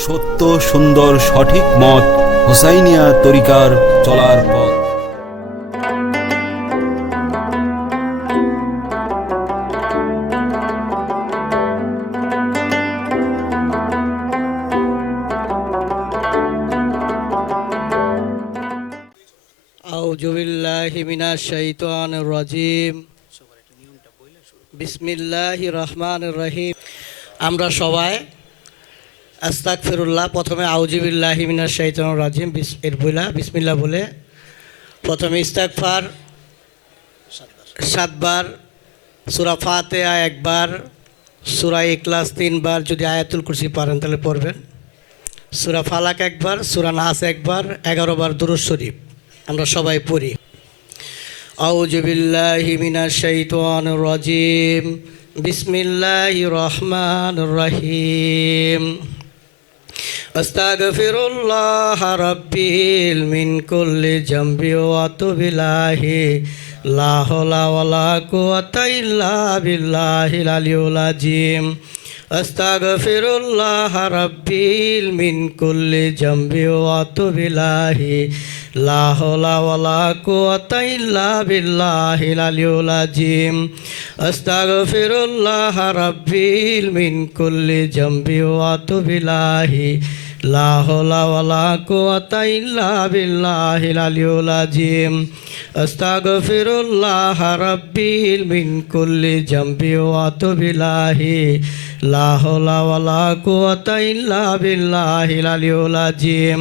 সত্য সুন্দর সঠিক মত হুসাইনিয়া তরিকার চলার পথ। আউযু বিল্লাহি মিনাশ শাইতানির রাজিম। বিসমিল্লাহির রহমানির রহিম। আমরা সবাই আস্তাগফিরুল্লাহ, প্রথমে আউযু বিল্লাহি মিনাশ শাইতানির রাজিম এর বলা বিসমিল্লাহ বলে প্রথমে ইস্তিগফার 7 বার, সূরা ফাতিহা 1 বার, সূরা ইখলাস 3 বার, যদি আয়াতুল কুরসি পারেন তাহলে পড়বেন, সূরা ফালাক 1 বার, সূরা নাস 1 বার, 11 বার দুরূদ শরীফ আমরা সবাই পড়ি। আউযু বিল্লাহি মিনাশ শাইতানির রাজিম। বিসমিল্লাহির রহমানির রহিম। আস্তাগফিরুল্লাহ রাব্বিল মিন কুল্লি জামবি ওয়া আতুবু ইলাইহি লা হাওলা ওয়ালা কুওয়াতা ইল্লা বিল্লাহিল আলিয়্যিল আযীম। আস্তাগফিরুল্লাহ রাব্বিল মিন কুল্লি জামবি ওয়া আতুবু ইলাইহি লা হাওলা ওয়ালা কুওয়াতা ইল্লা বিল্লাহিল আলিয়্যিল আযীম। আস্তাগফিরুল্লাহ রাব্বিল মিন কুল্লি জামবি ওয়া আতুবু ইলাইহি লা হাওলা ওয়ালা কুওয়াতা ইল্লা বিল্লাহিল আলিয়্যিল আযীম। আস্তাগফিরুল্লাহ রাব্বিল মিন কুল্লি জামবি ওয়া আতুবু ইলাইহি লা হাওলা ওয়ালা কুওয়াতা ইল্লা বিল্লাহিল আলিয়্যিল আযীম।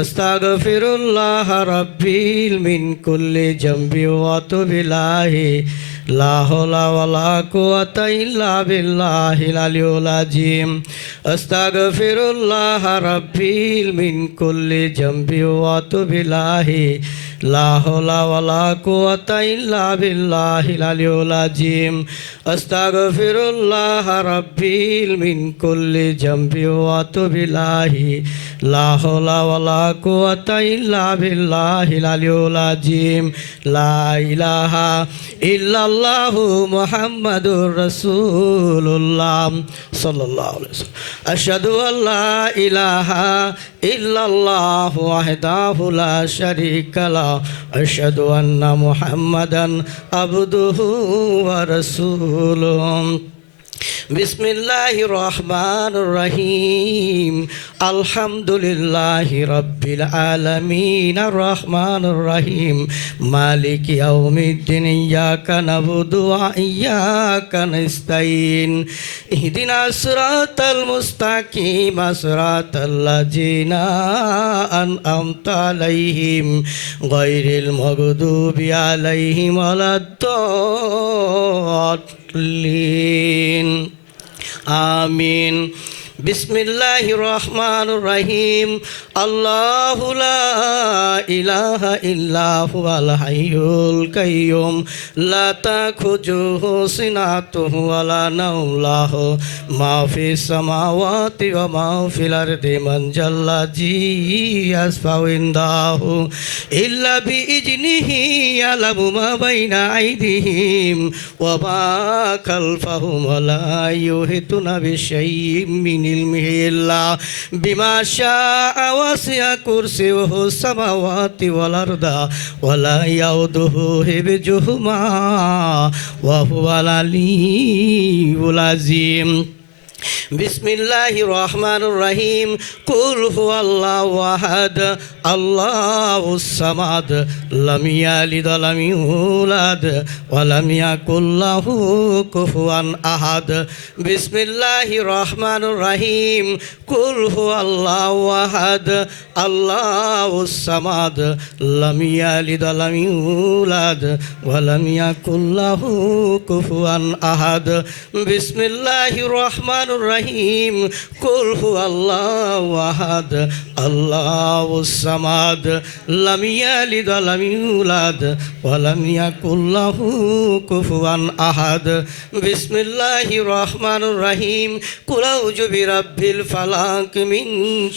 আস্তাগফিরুল্লাহ রাব্বিল মিন কুল্লি জামবি ওয়া আতুবু ইলাইহি লা হাওলা ওয়ালা কুওয়াতা ইল্লা বিল্লাহিল আলিয়্যিল আযীম। আস্তাগফিরুল্লাহ রাব্বিল মিন কুল্লি জামবি ওয়া আতুবু ইলাইহি লা হাওলা ওয়ালা কুওয়াতা ইল্লা বিল্লাহিল আলিয়্যিল আযীম। আস্তাগফিরুল্লাহ রাব্বিল মিন কুল্লি জামবি ওয়া আতুবু ইলাইহি লা হাওলা ওয়ালা কুওয়াতা ইল্লা বিল্লাহিল আলিয়্যিল আযীম। লা ইলাহা ইল্লাল্লাহু মুহাম্মাদুর রাসূলুল্লাহ সাল্লাল্লাহু আলাইহি ওয়াসাল্লাম। আশহাদু আল্লা ইলাহা ইল্লাল্লাহু ওয়াহদাহু লা শারীকা লাহু আশহাদু আন্না মুহাম্মাদান আবদুহু ওয়া রাসূলুহু। বিসমিল্লাহির রহমানির রহিম। আলহামদুলিল্লাহি রাব্বিল আলামিন আর রহমানির রহিম মালিকি ইয়াউমিদ্দিন ইয়াকা নাবুদু ওয়া ইয়াকা নাস্তাইন ইহদিনাস সিরাতাল মুস্তাকিম সিরাতাল লাযিনা আন'আমতা আলাইহিম গায়রিল মাগদুবি আলাইহিম ওয়ালাদ-দাল্লিন। আমিন। বিসমিল্লাহির রহমানির রহিম। আল্লাহু লা ইলাহা ইল্লা হুয়াল হাইয়ুল কাইয়্যুম লা তাখুযুহু সিনাতুহু ওয়া লা নাওম লাহু মা ফিস সামাওয়াতি ওয়া মা ফিল আরদি মান জাল্লাযী ইয়াসফাউ ইনদাহু ইল্লা বিইজনিহি ইয়ালামু মা বাইনা আইদিহিম ওয়া মা খালফাহুম ওয়া লা ইউহিতুনা বিশাইইম মিন ইলমিহি ইল্লা বিমা শাআ ওয়াসি'a কুরসিয়ুহু সামাওয়াতি ওয়াল আরদা ওয়া লা ইয়াউদুহু হিফযুহুমা ওয়া হুয়াল আলিয়্যুল আযীম। বিসমিল্লাহির রহমানির রহিম। কুল হুয়াল্লাহু আহাদ আল্লাহুস সামাদ লাম ইয়ালিদ ওয়া লাম ইউলাদ ওয়া লাম ইয়াকুল লাহু কুফুয়ান আহাদ। বিসমিল্লাহির রহমানির রহিম। কুল হুয়াল্লাহু আহাদ আল্লাহুস সামাদ লাম ইয়ালিদ ওয়া লাম ইউলাদ ওয়া লাম ইয়াকুল লাহু কুফুয়ান আহাদ। বিসমিল্লাহির রহমানির রহিম। কুল হুয়াল্লাহু আহাদ আল্লাহুস সামাদ লাম ইয়ালিদ ওয়া লাম ইউলাদ ওয়া লাম ইয়াকুল লাহু কুফুয়ান আহাদ। বিসমিল্লাহির রহমানির রহিম। কুল আউযু বিরাব্বিল ফালাক মিন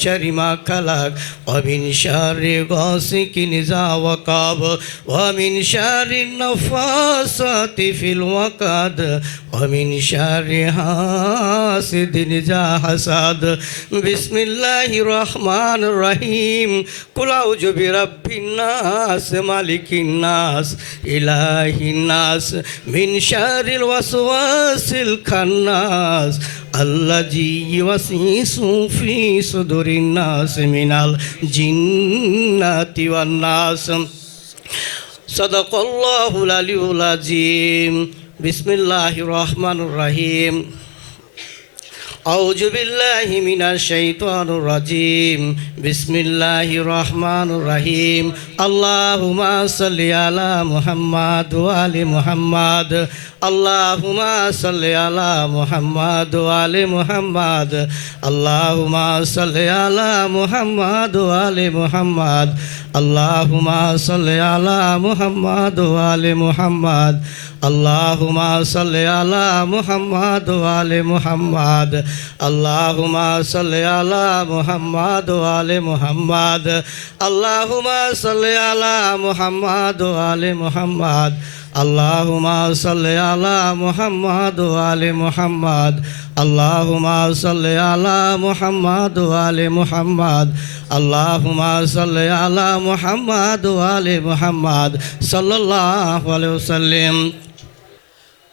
শাররি মা খালাক ওয়া মিন শাররি গাসিকিন ইযা ওয়াকাব ওয়া মিন শাররি নাফাসাতি ফিল ওয়াকাদ ওয়া মিন শাররি হাসিদিন ইজা হাসাদ বিসমিল্লাহির রহমানির রহিম কুল আউযু বিরাব্বিন নাস মালিকিন নাস ইলাহিন নাস মিন শারিল ওয়াসওয়াসিল খান্নাস আল্লাযী ইউওয়াসওয়িসু ফি সুদুরিন নাস মিনাল জিন্নাতি ওয়ান নাস সাদাকাল্লাহুল আলিয়্যুল আযীম বিসমিল্লাহির রহমানির রহিম আউযু বিল্লাহি মিনাশ শাইতানির রাজীম বিসমিল্লাহির রহমানির রহিম আল্লাহুম্মা সাল্লি আলা মুহাম্মাদ ওয়া আলি মুহাম্মাদ আল্লাহুম্মা সাল্লি আলা মুহাম্মাদ ওয়া আলি মুহাম্মাদ আল্লাহুম্মা সাল্লি আলা মুহাম্মাদ ওয়া আলি মুহাম্মাদ আল্লাহুম্মা সাল্লি আলা মুহাম্মাদ ওয়া আলি মুহাম্মাদ আল্লাহুম্মা সাল্লি আলা মুহাম্মাদ ওয়া আলি মুহাম্মাদ আল্লাহুম্মা সাল্লি আলা মুহাম্মাদ ওয়া আলি মুহাম্মাদ আল্লাহুম্মা সাল্লি আলা মুহাম্মাদ ওয়া আলি মুহাম্মাদ আল্লাহুম্মা সাল্লি আলা মুহাম্মাদ ওয়া আলি মুহাম্মাদ আল্লাহুম্মা সাল্লি আলা মুহাম্মাদ ওয়া আলি মুহাম্মাদ আল্লাহুম্মা সাল্লি আলা মুহাম্মাদ ওয়া আলি মুহাম্মাদ সাল্লাল্লাহু আলাইহি ওয়াসাল্লাম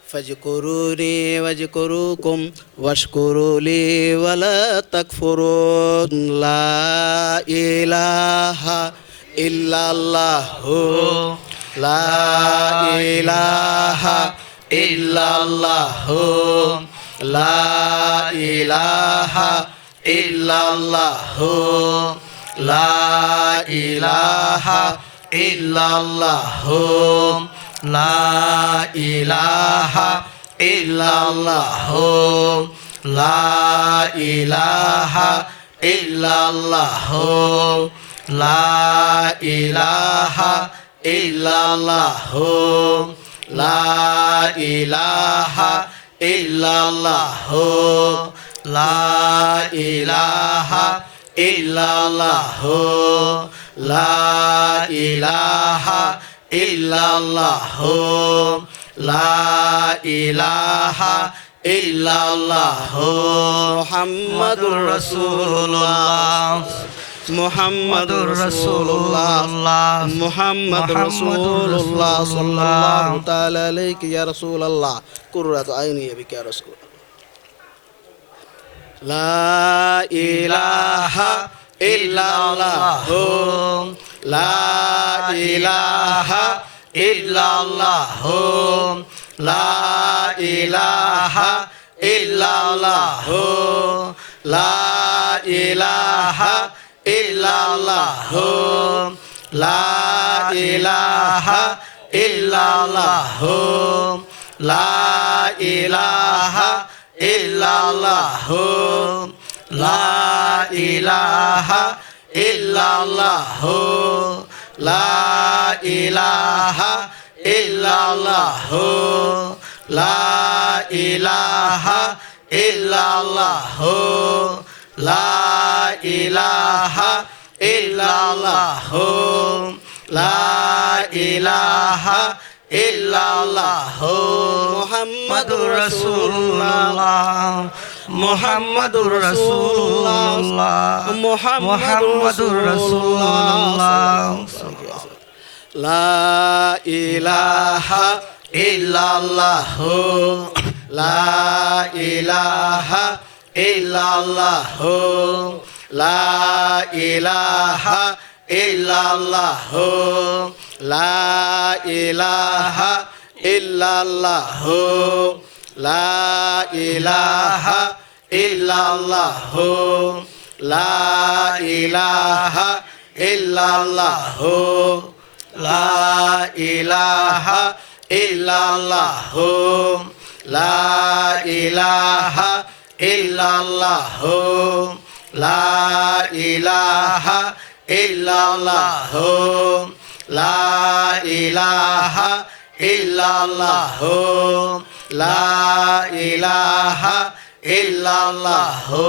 ফাজকুরুনি ওয়াজকুরুকুম ওয়াশকুরুলি ওয়ালা তাকফুরুন লা ইলাহা ইল্লাল্লাহু লা ইলাহা ইল্লাল্লাহু লা ইলাহা ইল্লাল্লাহু লা ইলাহা ইল্লাল্লাহু লা ইলাহা ইল্লাল্লাহু লা ইলাহা ইল্লাল্লাহু লা ইলাহা ইল্লাল্লাহু লা ইলাহা ইল্লাল্লাহু লা ইলাহা ইল্লাল্লাহু লা ইলাহা ইল্লাল্লাহু লা ইলাহা ইল্লাল্লাহু মুহাম্মাদুর রাসূলুল্লাহ মুহাম্মাদুর রাসূলুল্লাহ মুহাম্মাদুর রাসূলুল্লাহ সাল্লাল্লাহু তাআলা আলাইহি ইয়া রাসূলুল্লাহ কুররাতু আইনি বিকা ইয়া রাসূল লা ইলাহা ইল্লাল্লাহু লা ইলাহা ইল্লাল্লাহু লা ইলাহা ইল্লাল্লাহু লা ইলাহা ইল্লাল্লাহু লা ইলাহা ইল্লাল্লাহু লা ইলাহা ইল্লাল্লাহু লা ইলাহা ইল্লাল্লাহু লা ইলাহা ইল্লাল্লাহু লা ইলাহা ইল্লাল্লাহু লা ইলাহা ইল্লাল্লাহু লা ইলাহা ইল্লাল্লাহু মুহাম্মাদুর রাসূলুল্লাহ মুহাম্মাদুর রাসূলুল্লাহ মুহাম্মাদুর রাসূলুল্লাহ লা ইলাহা ইল্লাল্লাহু লা ইলাহা ইল্লাল্লাহু লা ইলাহা ইল্লাল্লাহু লা ইলাহা ইল্লাল্লাহু লা ইলাহা ইল্লাল্লাহু লা ইলাহা ইল্লাল্লাহু লা ইলাহা ইল্লাল্লাহু লা ইলাহা ইল্লাল্লাহু লা ইলাহা ইল্লাল্লাহু লা ইলাহা ইল্লাল্লাহু লা ইলাহা ইল্লাল্লাহু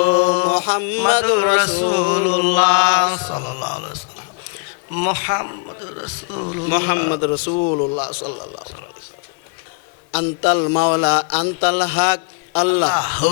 মুহাম্মাদুর রাসূলুল্লাহ সাল্লাল্লাহু আলাইহি ওয়াসাল্লাম মুহাম্মাদুর রাসূলুল্লাহ সাল্লাল্লাহু আলাইহি ওয়াসাল্লাম আনতাল মাওলা আনতাল হক আল্লাহু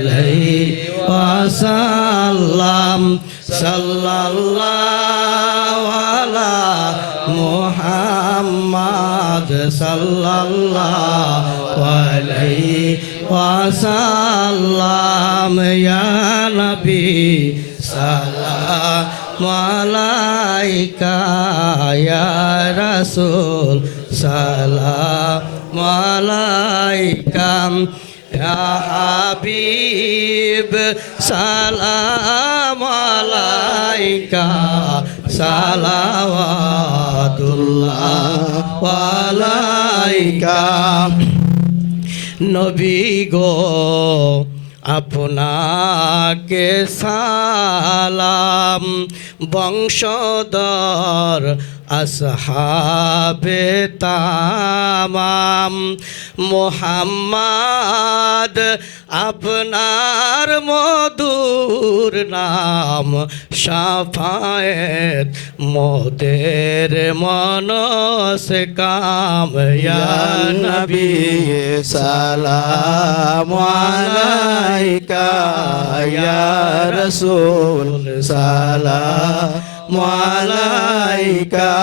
সালাম সাল্লাল্লাহু আলা মুহাম্মাদ সাল্লাল্লাহু আলাইহি ওয়াসাল্লাম ইয়া নবী সালাম আলাইকা ইয়া রাসূল সালাম আলাইকা ইয়া হাবিব সালাম আলাইকা সালাওয়াতুল্লাহ আলাইকা নবী গো আপনাকে সালাম বংশধর আসহাবে তামাম মুহাম্মদ আপনার মধুর নাম শাফায়েত মোদের মনস কাম ইয়া নবী সালাম আলাইকা ইয়া রাসূল সালাম আলাইকা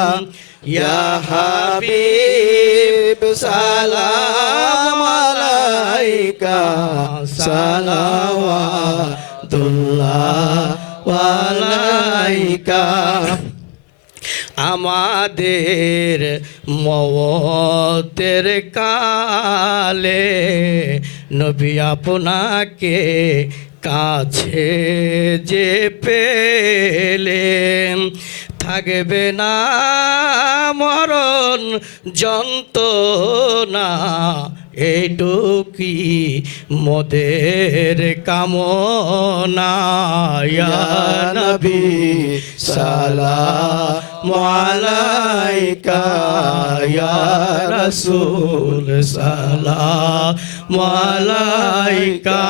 ইয়া হাবিব সালাম আলাইকা সালাওয়াতুল্লাহ আলাইকা আমাদের মওতের কালে নবী আপনাকে কাছে যে পেলেন থাকবে না মরণ যন্ত্রণা এইটুকি মোদের কামনা ইয়া নবী সালাম আলাইকা ইয়া রাসূল সালাম আলাইকা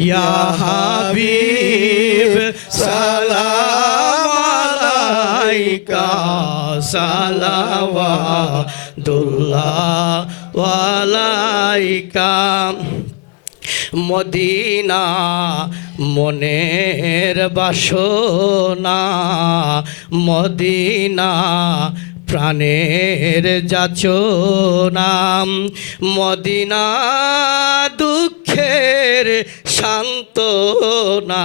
ইয়া হাবিব সালাম আলাইকা সালাওয়াতুল্লাহ আলাইকা মদিনা মনের বাসনা মদিনা প্রাণের যাচনা মদিনা দুঃখের সান্ত্বনা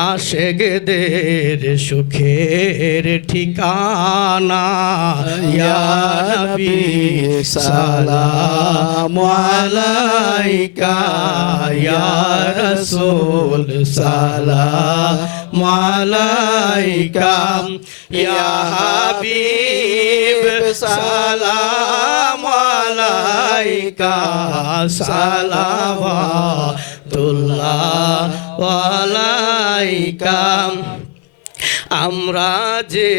আশেকদের সুখের ঠিকানা ইয়া নবী সালাম আলাইকা ইয়া রাসূল সালাম আলাইকা ইয়া হাবিব সালাম আলাইকা সালাওয়াতুল্লাহ আলাইকা আমরা যে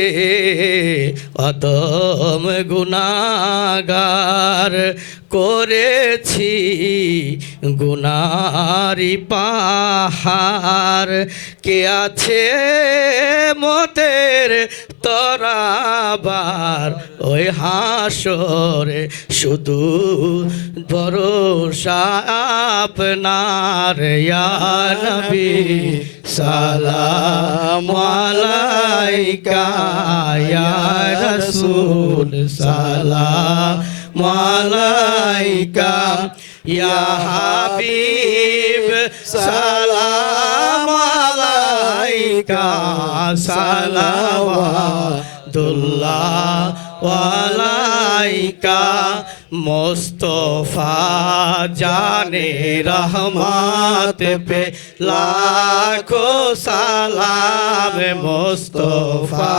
অদম গুনাহগার করেছি গুনারি পাহাড় কে আছে মতের তরাবার ওই হাসরে শুধু ভরসা আপনার ইয়া নবী সালাম আলাইকা ইয়া রাসূল সালাম আলাইকা ইয়া হাবিব সালাম আলাইকা সালাওয়াতুল্লাহ আলাইকা মুস্তফা জানে রহমত पे लाखों सलाम मुस्तफा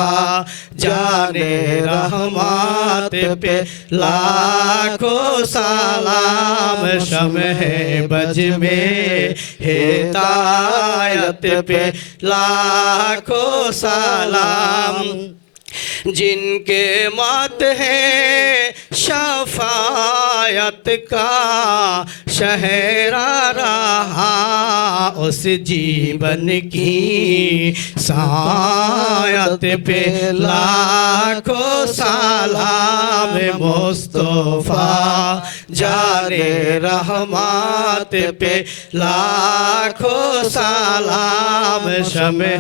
जाने रहमत पे लाखों सलाम शम्ह बज में हिदायत पे लाखों सलाम जिनके मत है शफायत का शहरा रहा उस जीवन की सायत पे लाखों सलाम मुस्तफा जाने रहमत पे लाखों सलाम शमे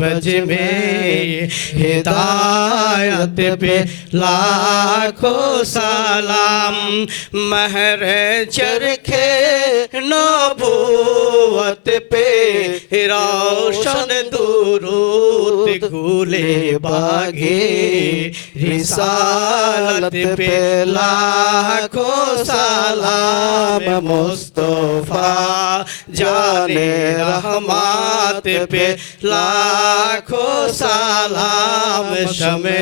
बज में हिदायत पे लाखों सलाम महर चरखे नबूवत पे रोशन दुरूद गुले बागे रिसालत पे लाखों सलाम मुस्तफा जाने रहमत पे लाखों सलाम शमे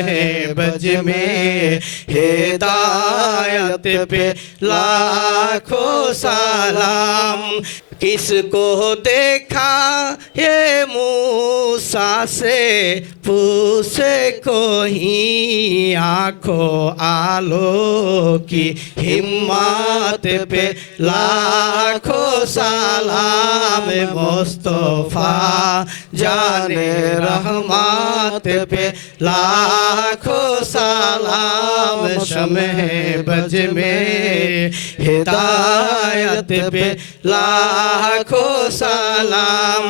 बज में हिदायत पे लाखों सलाम किसको देखा ये मूसा से पूछे को ही आँखों आलो की हिम्मत पे लाखों सलाम मुस्तफा जाने रहमत पे लाखों सलाम शमे बज में हिदायत पे लाखों सलाम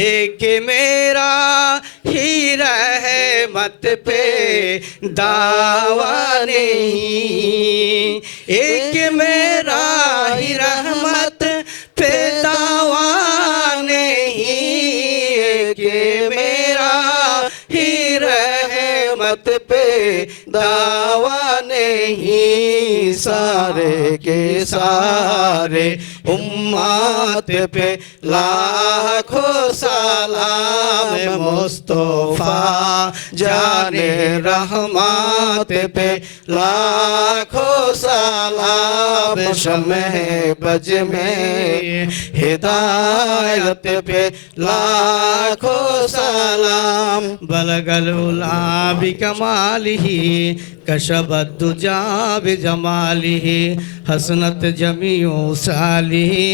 एक मेरा ही रहमत पे दावा नहीं एक मेरा ही रहमत पे दावा नहीं एक मेरा ही रहमत पे दावा नहीं सारे के सारे उम्मत पे लाखों सलाम मुस्तफा जाने रहमत पे लाखों सलाम शमे बज में हिदायत पे लाखों सलाम बलगल उला बिकमालिही कशबत दुजा बिजमालिही हसनत जमीउ सालिही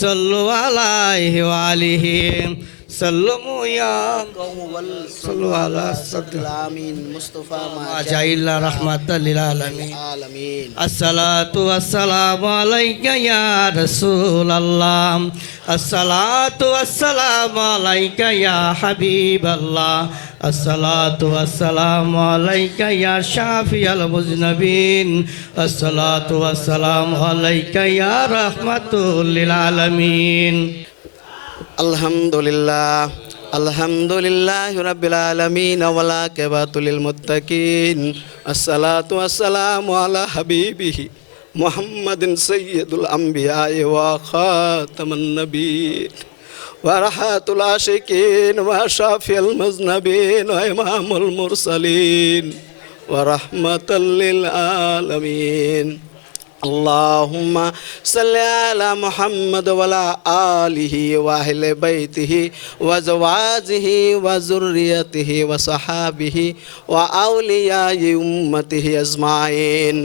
सल्लु अलैहि वालिही सल्लमु या सल्लु अला सद्दलामीन मुस्तफा माजाइल्ला रहमतल लिल आलमीन अस्सलातु वस्सलामु अलैका या रसूल अल्लाह अस्सलातु वस्सलामु अलैका या हबीब अल्लाह अस्सलातु वस्सलामु अलैका या शाफिअल मुज़नबीन अस्सलातु वस्सलामु अलैका या रहमतुल लिल आलमीन अल्हम्दुलिल्लाह रब्बिल आलमीन वल आक़िबतु लिल मुत्तकीन अस्सलातु वस्सलामु अला हबीबिही मुहम्मदिन सय्यदुल अंबिया व खातमुन नबीय्यीन व रहमतुल आशिकीन व शाफिअल मुज़नबीन व इमामुल मुरसलीन व रहमतल लिल आलमीन अल्लाहुम्मा सल्लि अला मुहम्मद वला आलिहि व अहले बैतिहि व ज़वाजिहि व ज़ुर्रियतिहि व सहाबिहि व औलियाए उम्मतिहि अजमाइन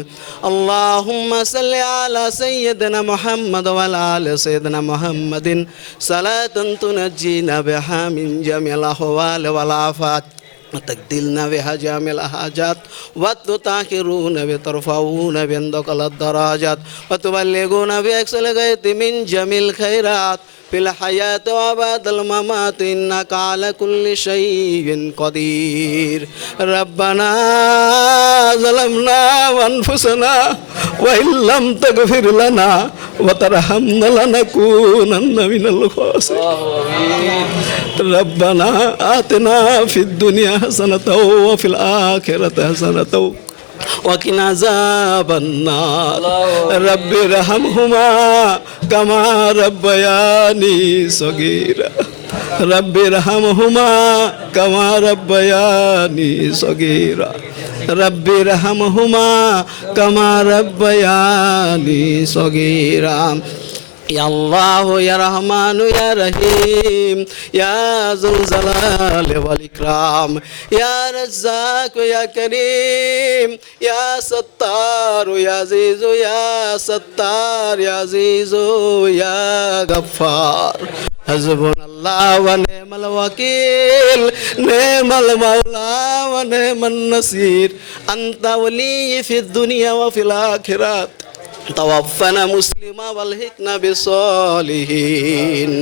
अल्लाहुम्मा सल्लि अला सय्यिदना मुहम्मद वला आलि सय्यिदना मुहम्मदिन सलातन तुनज्जीना बिहा मिन जमील अहवाल वल आफात तकदिलना बिहजामिल हाजात वतुताहिरून बितरफऊन बिंदकल दराजात वतुबल्लिगूना बिअक्सल गैति मिन जमील खैरात फिल हयात व बादल ममात इन्नका अला कुल्लि शैइन कदीर रब्बना ज़लमना अनफुसना व इल्लम तगफिर लना व तरहमना लनकूनन्ना मिनल खासिरीन रब्बना आतिना फिद दुनिया हसनतौ व फिल आखिरति हसनतौ वकिना अज़ाबन्नार रब्बि रहमहुमा कमा रब्बयानी सगीरा रब्बि रहमहुमा कमा रब्बयानी सगीरा रब्बि रहमहुमा कमा रब्बयानी सगीरा या अल्लाह या रहमान या रहीम या ज़ुल जलाल वल इकराम या रज़्ज़ाक़ या करीम या सत्तार या अज़ीज़ या सत्तार या अज़ीज़ या गफ्फार হাসবুনাল্লাহ ওয়া নি'মাল ওয়াকিল নি'মাল মাওলা ওয়া নি'মান নাসির আনতা ওয়ালিয়্যি ফিদ দুনিয়া ওয়া ফিল আখিরাত তাওয়াফানা মুসলিমা ওয়াল হিকনা বিসলিহিন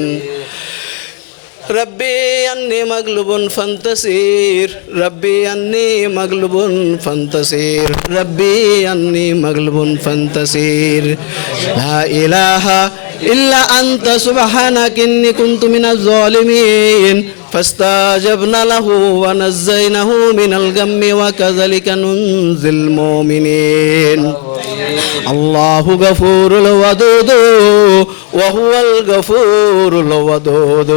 ربي أني مغلوب فانتصر ربي أني مغلوب فانتصر ربي أني مغلوب فانتصر لا إله إلا أنت سبحانك إني كنت من الظالمين فاستجبنا له ونجيناه من الغم وكذلك ننجي المؤمنين الله غفور الودود وهو الغفور الودود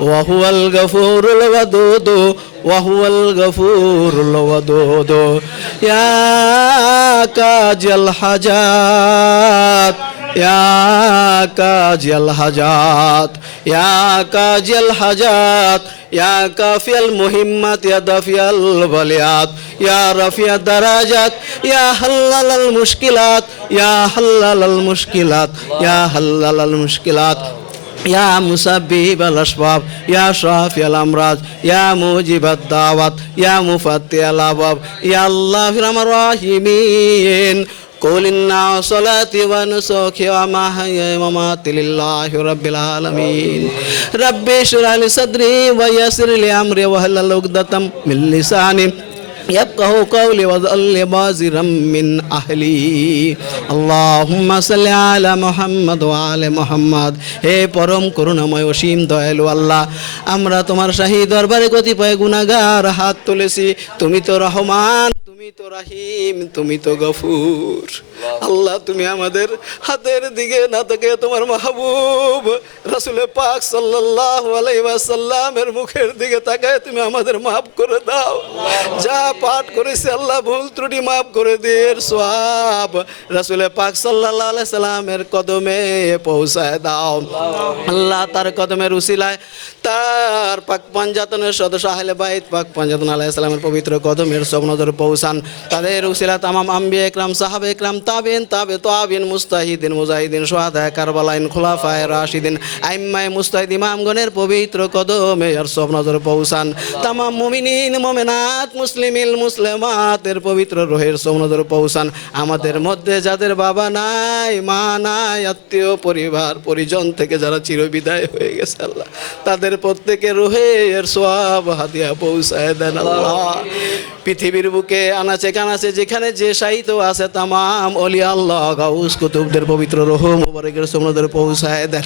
وهو الغفور الودود وهو الغفور الودود يا قاضي الحاجات يا قاضي الحاجات يا قاضي الحاجات يا كافي المهمات يا دافي البليات يا رفيع الدرجات يا حلال المشكلات يا حلال المشكلات يا حلال المشكلات يا مسبب الأسباب يا شافي الأمراض يا موجب الدعوات يا مفتح الأبواب يا الله في الراحمين قل إن صلاتي ونسكي ومحياي ومماتي لله رب العالمين ربي اشرح لي صدري ويسر لي أمري واحلل عقدة من لساني يفقهوا قولي واجعل لي وزيرا من أهلي اللهم صل على محمد وعلى محمد হে পরম করুণাময় অসীম দয়ালু আল্লাহ আমরা তোমার শাহী দরবারে কতিপয় গুনাহগার হাত তুলেছি তুমি তো রহমান তুমি তো রাহিম তুমি তো গফুর আল্লাহ তুমি আমাদের হাতের দিকে না তাকিয়ে তোমার মাহবুব রাসূল পাক সাল্লাল্লাহু আলাইহি ওয়াসাল্লামের মুখের দিকে তাকায় তুমি আমাদের maaf করে দাও যা পাঠ করেছি আল্লাহ ভুল ত্রুটি maaf করে দির সওয়াব রাসূল পাক সাল্লাল্লাহু আলাইহি সাল্লামের কদমে পৌঁছায় দাও আল্লাহ তার কদমের উসিলায় তার পাক পাঞ্জাতনের সদস্য আহলে বাইত পাক পাঞ্জাতন আলাইহিস সালামের পবিত্র কদমের সব নজর পৌঁছান তাদের উসিলা তামাম আম্বিয়া ইকরাম সাহাবা ইকরাম তাবিন তাবিন মুস্তাহিদিন মুজাহিদিন শুহাদা কারবালাইন খুলাফায়ে রাশিদিন আইম্মায়ে মুস্তাহিদ ইমামগণের পবিত্র কদমে আর সব নজর পৌঁছান তামাম মুমিনিন মুমিনাত মুসলিমিল মুসলিমাতের পবিত্র রোহের সব নজর পৌঁছান আমাদের মধ্যে যাদের বাবা নাই মা নাই আত্মীয় পরিবার পরিজন থেকে যারা চিরবিদায় হয়ে গেছে আল্লাহ তাদের প্রত্যেকের রুহের সওয়াব হাদিয়া পৌঁছায় দেন আল্লাহ পৃথিবীর বুকে আনাচে কানাচে যেখানে যে শাহিত আছে তামাম ওলিয়া আল্লাহ গাউস কুতুবদের পবিত্র রূহ মুবারকের সুন্নতের পৌঁছায় দেন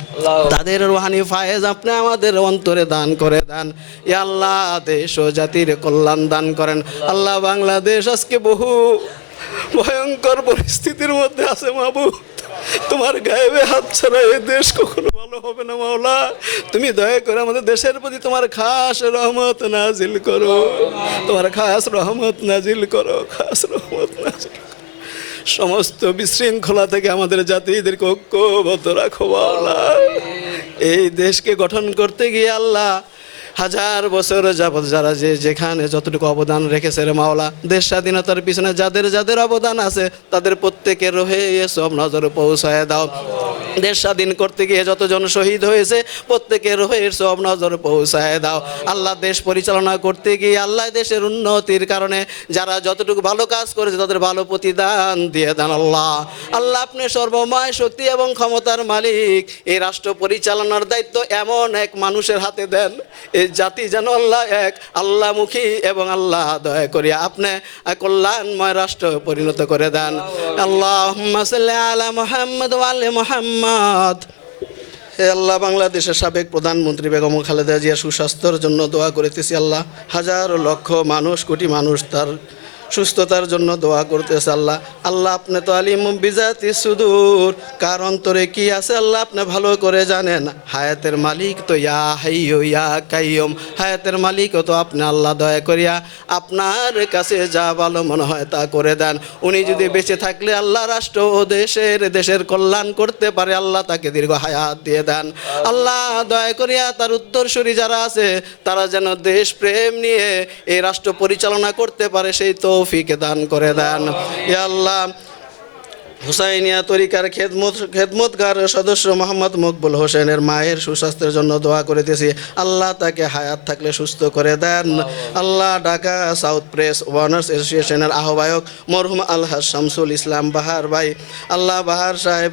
তাদের রুহানি ফায়েজ আপনি আমাদের অন্তরে দান করে দেন ইয়া আল্লাহ দেশ ও জাতির কল্যাণ দান করেন আল্লাহ বাংলাদেশ আজকে বহু ভয়ঙ্কর পরিস্থিতির মধ্যে আছে মাহবুব তোমার গায়েবে হাত ছাড়া এই দেশ কখনো ভালো হবে না মাওলা তুমি দয়া করে আমাদের দেশের প্রতি তোমার খাস রহমত নাজিল করো তোমার খাস রহমত নাজিল করো খাস রহমত নাজিল করো। সমস্ত বিশৃঙ্খলা থেকে আমাদের জাতিদেরকে ঐক্যবদ্ধ রাখো মাওলা এই দেশকে গঠন করতে গিয়ে আল্লাহ হাজার বছর যাবত যারা যেখানে যতটুকু অবদান রেখেছে রে মাওলা দেশ স্বাধীনতার পিছনে যাদের যাদের অবদান আছে তাদের প্রত্যেকের রোহে সব নজর পৌঁছায় দাও দেশ স্বাধীন করতে গিয়ে যতজন শহীদ হয়েছে প্রত্যেকের রোহে সব নজর পৌঁছায় দাও আল্লাহ দেশ পরিচালনা করতে গিয়ে আল্লাহ দেশের উন্নতির কারণে যারা যতটুকু ভালো কাজ করেছে তাদের ভালো প্রতিদান দিয়ে দেন আল্লাহ আল্লাহ আপনি সর্বময় শক্তি এবং ক্ষমতার মালিক এই রাষ্ট্র পরিচালনার দায়িত্ব এমন এক মানুষের হাতে দেন এই জাতি যেন আল্লাহ এক আল্লাহমুখী এবং আল্লাহ দয়া করিয়া আপনি কল্যাণময় রাষ্ট্র পরিণত করে দেন আল্লাহুম্মা সাল্লি আলা মুহাম্মদ ওয়া আলি মুহাম্মদ হে আল্লাহ বাংলাদেশের সাবেক প্রধানমন্ত্রী বেগম খালেদা জিয়া সুস্বাস্থ্যের জন্য দোয়া করিতেছি আল্লাহ হাজার লক্ষ মানুষ কোটি মানুষ তার সুস্থতার জন্য দোয়া করতেছে আল্লাহ আল্লাহ আপনি তো আলিমুম বিজাতি সুদূর কার অন্তরে কি আছে আল্লাহ আপনি ভালো করে জানেন হায়াতের মালিক তো ইয়া হাইয়্যু ইয়া কাইয়্যুম হায়াতের মালিকও তো আপনি আল্লাহ দয়া করিয়া আপনার কাছে যা ভালো মনে হয় তা করে দেন উনি যদি বেঁচে থাকলে আল্লাহ রাষ্ট্র ও দেশের কল্যাণ করতে পারে আল্লাহ তাকে দীর্ঘ হায়াত দিয়ে দেন আল্লাহ দয়া করিয়া তার উত্তরসূরি যারা আছে তারা যেন দেশ প্রেম নিয়ে এই রাষ্ট্র পরিচালনা করতে পারে সেই তৌফিক দান করে দেন ইয়া আল্লাহ হুসাইনিয়া তরিকার খেদমতগার সদস্য মোহাম্মদ মকবুল হোসেনের মায়ের সুস্বাস্থ্যের জন্য দোয়া করিতেছি। আল্লাহ তাকে হায়াত থাকলে সুস্থ করে দেন। আল্লাহ ঢাকা সাউথ প্রেস ওয়ার্নার্স অ্যাসোসিয়েশনের আহ্বায়ক মরহুম আলহাজ শামসুল ইসলাম বাহার ভাই, আল্লাহ বাহার সাহেব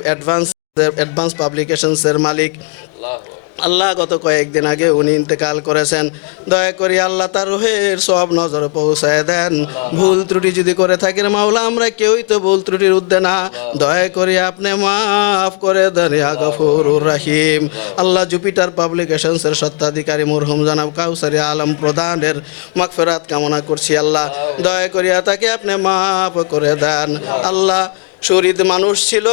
অ্যাডভান্স পাবলিকেশনসের মালিক, আল্লাহ গত কয়েকদিন আগে উনি ইন্তেকাল করেছেন। দয়া করি আল্লাহ তার রুহের সব নজরে পৌঁছায় দেন। ভুল ত্রুটি যদি করে থাকেন মাওলা, আমরা কেউই তো ভুল ত্রুটির ঊর্ধ্বে না, দয়া করি আপনি মাফ করে দেন ইয়া গফুরুর রহিম। আল্লাহ জুপিটার পাবলিকেশনসের সত্ত্বাধিকারী মরহুম জনাব কাউসারি আলম প্রধানের মাগফিরাত কামনা করছি। আল্লাহ দয়া করিয়া তাকে আপনি মাফ করে দেন। আল্লাহ শহীদ মানুষ ছিল,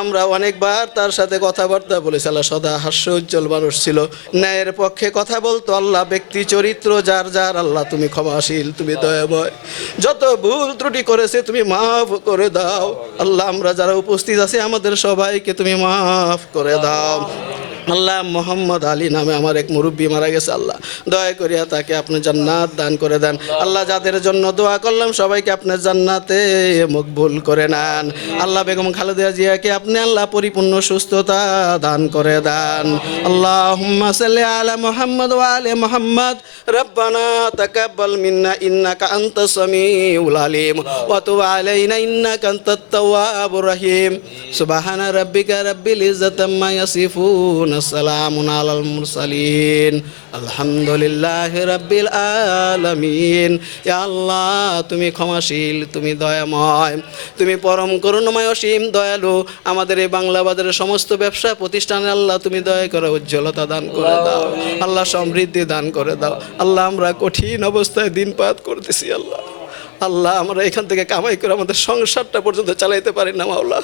আমরা অনেকবার তার সাথে কথাবার্তা বলেছি। আল্লাহ সদা হাস্য উজ্জ্বল মানুষ ছিল, ন্যায়ের পক্ষে কথা বলতো। আল্লাহ ব্যক্তি চরিত্র যার যার, আল্লাহ তুমি ক্ষমাশীল, তুমি দয়াময়, যত ভুল ত্রুটি করেছে তুমি মাফ করে দাও। আল্লাহ আমরা যারা উপস্থিত আছি আমাদের সবাইকে তুমি মাফ করে দাও। আল্লাহ মোহাম্মদ আলী নামে আমার এক মুরব্বী মারা গেছে, আল্লাহ দয়া করিয়া তাকে আপনি জান্নাত দান করে দেন। আল্লাহ যাদের জন্য দোয়া করলাম সবাইকে আপনি জান্নাতে মকবুল করে নেন। আল্লাহ বেগম খালেদা জিয়াকে আপনি আল্লাহ পরিপূর্ণ সুস্থতা দান করে দেন। আল্লাহুম্মা সাল্লি আলা মুহাম্মদ ওয়া আলি মুহাম্মদ। রব্বানা তাকাব্বাল মিন্না ইন্নাকা আনতাস সামিউল আলিম ওয়া তুব আলাইনা ইন্নাকা আনতাত তাওয়াবুর রহিম। সুবহানা রাব্বিকা রাব্বিল ইজ্জাতি আম্মা ইয়াসিফুন, আসসালামু আলাল মুরসালিন, আলহামদুলিল্লাহি রাব্বিল আলামিন। ইয়া আল্লাহ তুমি ক্ষমাশীল, তুমি দয়াময়, তুমি পরম করুণাময়, অসীম দয়ালু। আমাদের এই বাংলা বাজারের সমস্ত ব্যবসা প্রতিষ্ঠানে আল্লাহ তুমি দয়া করে উজ্জ্বলতা দান করে দাও। আল্লাহ সমৃদ্ধি দান করে দাও। আল্লাহ আমরা কঠিন অবস্থায় দিনপাত করতেছি। আল্লাহ আমরা এখান থেকে কামাই করে আমাদের সংসারটা পর্যন্ত চালাইতে পারি না মাওলা।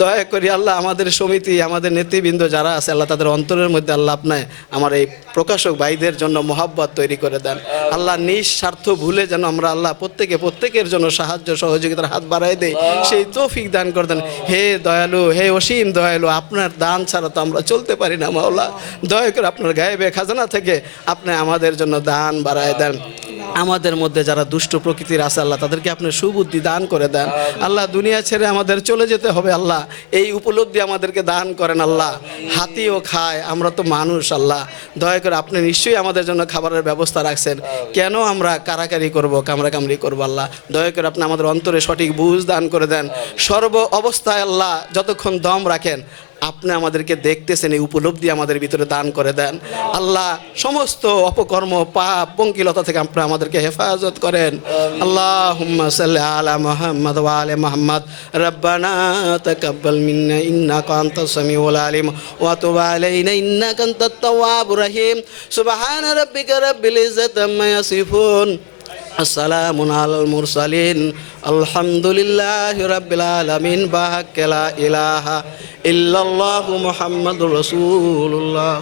দয়া করি আল্লাহ আমাদের সমিতি, আমাদের নেতৃবৃন্দ যারা আছে আল্লাহ তাদের অন্তরের মধ্যে আল্লাহ আপনার আমার এই প্রকাশক ভাইদের জন্য মহাব্বত তৈরি করে দেন। আল্লাহ নিঃস্বার্থ ভুলে যেন আমরা আল্লাহ প্রত্যেকের জন্য সাহায্য সহযোগিতার হাত বাড়াই দেই, সেই তৌফিক দান করে দেন। হে দয়ালু, হে অসীম দয়ালু, আপনার দান ছাড়া তো আমরা চলতে পারি না মাওলা। দয়া করে আপনার গায়েবে খাজানা থেকে আপনি আমাদের জন্য দান বাড়ায় দেন। আমাদের মধ্যে যারা দুষ্ট প্রকৃতির আছে আল্লাহ তাদেরকে আপনি সুবুদ্ধি দান করে দেন। আল্লাহ দুনিয়া ছেড়ে আমাদের চলে যেতে হবে, আল্লাহ এই উপলব্ধি আমাদেরকে দান করেন। আল্লাহ হাতিও খায়, আমরা তো মানুষ। আল্লাহ দয়া করে আপনি নিশ্চয়ই আমাদের জন্য খাবারের ব্যবস্থা রাখছেন, কেন আমরা কারাকারি করব, কামড়াকামড়ি করবো? আল্লাহ দয়া করে আপনি আমাদের অন্তরে সঠিক বুঝ দান করে দেন। সর্ব অবস্থায় আল্লাহ যতক্ষণ দম রাখেন আপনি আমাদেরকে দেখতেছেন, এই উপলব্ধি আমাদের ভিতরে দান করে দেন। আল্লাহ সমস্ত অপকর্ম পাপ পঙ্কিলতা থেকে আপনি আমাদেরকে হেফাজত করেন। আল্লাহুম্মা সাল্লি আলা মুহাম্মদ ওয়া আলি মুহাম্মদ। রব্বানা তাকাব্বাল মিন্না ইন্নাকা আনতাস সামিউল আলিম ওয়া তুব আলাইনা ইন্নাকা আনতাত তাওয়াবুর রহিম। সুবহানা রাব্বিকা রাব্বিল ইজ্জাতি আম্মা ইয়াসিফুন, আসসালামু আলাল মুরসালিন, আলহামদুলিল্লাহি রাব্বিল আলামিন। বাহাক্কা লা ইলাহা ইল্লাল্লাহু মুহাম্মাদুর রাসূলুল্লাহ।